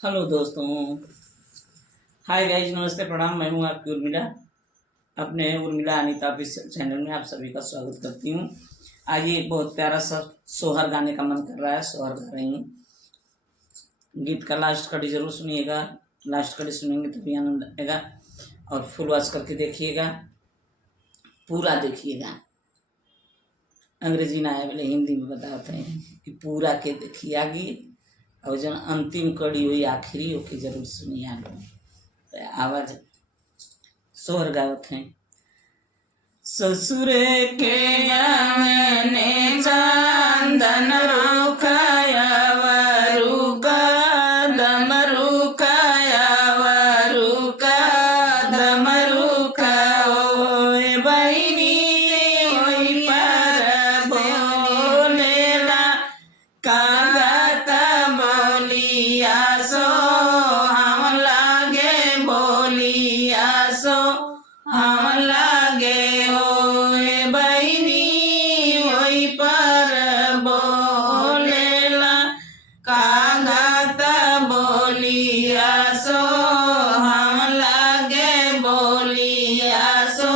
Hello दोस्तों। Hi guys, नमस्ते, प्रणाम। मैं हूँ आपकी उर्मिला। अपने उर्मिला अनीता ऑफिशियल चैनल में आप सभी का स्वागत करती हूँ। आज एक बहुत प्यारा सा सोहर गाने का मन कर रहा है, सोहर गा रही हूँ। गीत का लास्ट कड़ी जरूर सुनिएगा, लास्ट कड़ी सुनेंगे तभी आनंद आएगा। और फुल वॉच करके देखिएगा, पूरा देखिएगा। अंग्रेजी ना आए बोले हिंदी में बताते हैं कि पूरा के देखिए गीत, और जो अंतिम कड़ी हुई आखिरी ओके जरूर सुनिए। लोग आवाज सोहर गावत हैं। ससुरे के आंगने चंदन रुखाया वरुका दम रुखाया वरुका दम रुखा ओए बहिनी ओई पर बोलेला कागत बोलिया सो हम लागे बोलिया सो हम लागे ओए बहिनी ओई पर बोलेला कागत बोलिया सो हम लागे बोलिया सो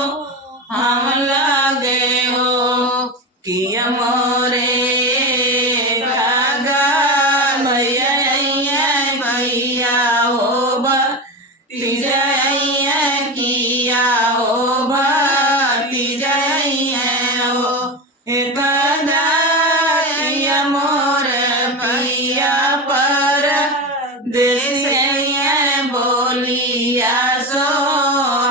हम लागे हो किया मोरे भैया हो भतीजा किया हो भतीजा हो एकदा मोर भैया पर देश बोलिया सो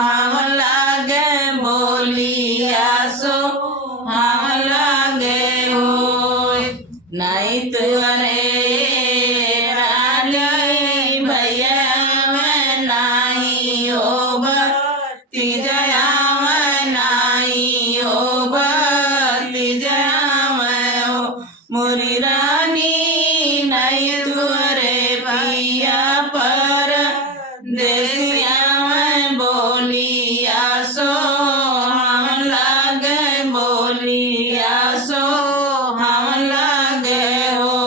हम लागे बोलिया सो हम लागे हो नहीं तो अरे भैया में नहीं हो भतीजा में नहीं हो भतीजा में हो मोरी रानी नहीं तुरे भैया पर देसिया में बोलिया सो हम लागे बोलिया सो हम लागे हो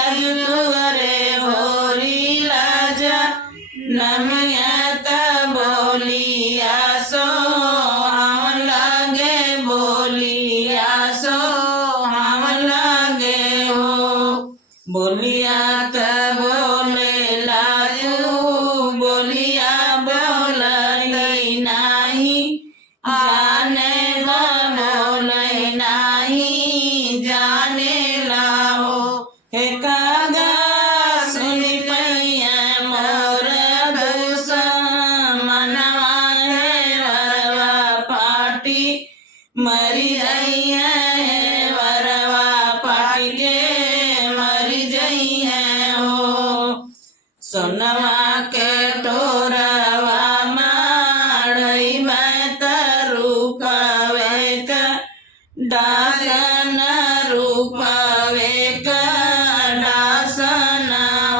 आज तुरे होरी लाजा नमियत बोलिया सो हम लागे बोलिया सो हम लागे हो बोलिया त बोले लाजू बोलिया बोलई नहीं जाने बोलई नहीं जाने लाओ हे कागा सुनी पैया मोर दूसा मनवा है वरवा पाटी मरी जाइए वरवा पाटी के मरी जाइए हो सोनवा के टोरवा माड़ई में तरुकावे का दासन रूपावे का दासन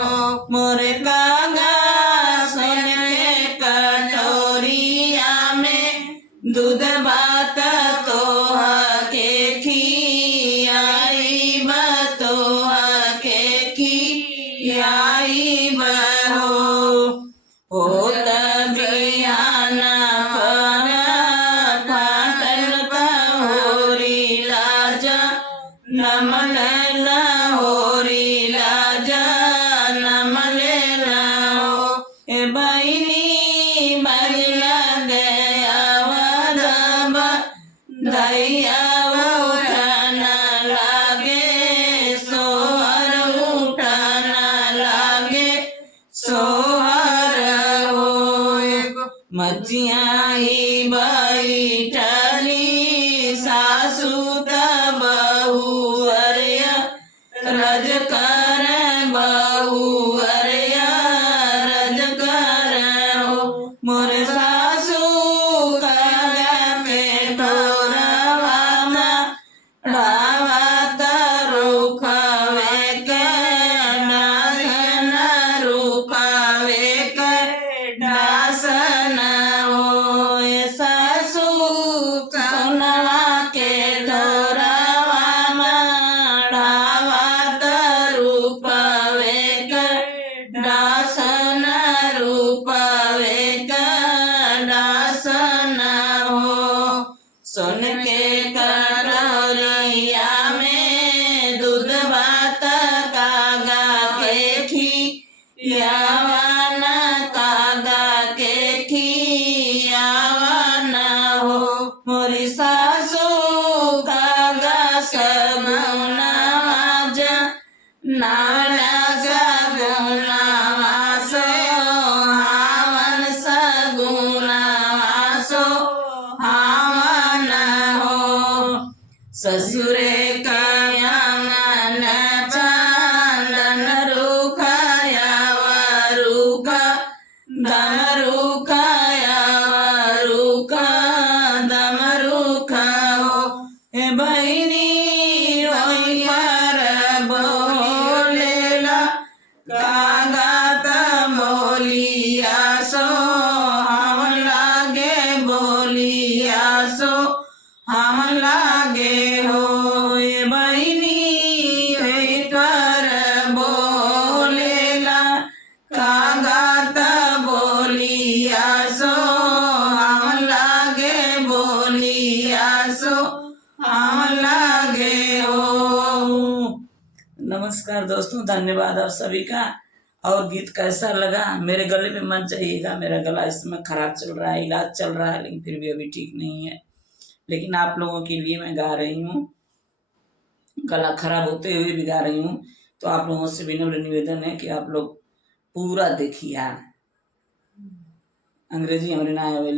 हो मोरे कागा सोने कटोरिया में दूध बात तो के खियाई बतो के खियाई बहो हो तबियाना पर पाटन होरी लाजा नमन होरी लाजा नमन हो ए बहिनी बहिला गया वदब दैया उठाना लागे सोहर उठाना लागे सोहर हो मजिया ही बैठली सासू बहू अरिया रज कर बहू अरिया रज कर हो मोर सासू के टोरवा ढावत रुखवे के डासन रुखवे के डासन हो नाना सगुनावा सोहावन सगुनावा सोहावन हो ससुरे कयंगन चंदन रुख दम रुख हो हे बहिनी वही पर बोलेला कागत बोलिया सो हम लागे बोलिया सो हम लागे हो ये बहिनी वही पर बोलेला कागत बोलिया सो हम लागे बोलिया सो हम लागे हो। नमस्कार दोस्तों, धन्यवाद आप सभी का। और गीत कैसा लगा मेरे गले में मत जाइएगा, मेरा गला इस समय खराब चल रहा है, इलाज चल रहा है, लेकिन फिर भी अभी ठीक नहीं है। लेकिन आप लोगों के लिए मैं गा रही हूँ, गला खराब होते हुए भी गा रही हूँ। तो आप लोगों से विनम्र निवेदन है कि आप लोग पूरा देखिए। अंग्रेजी हमारे ना आवे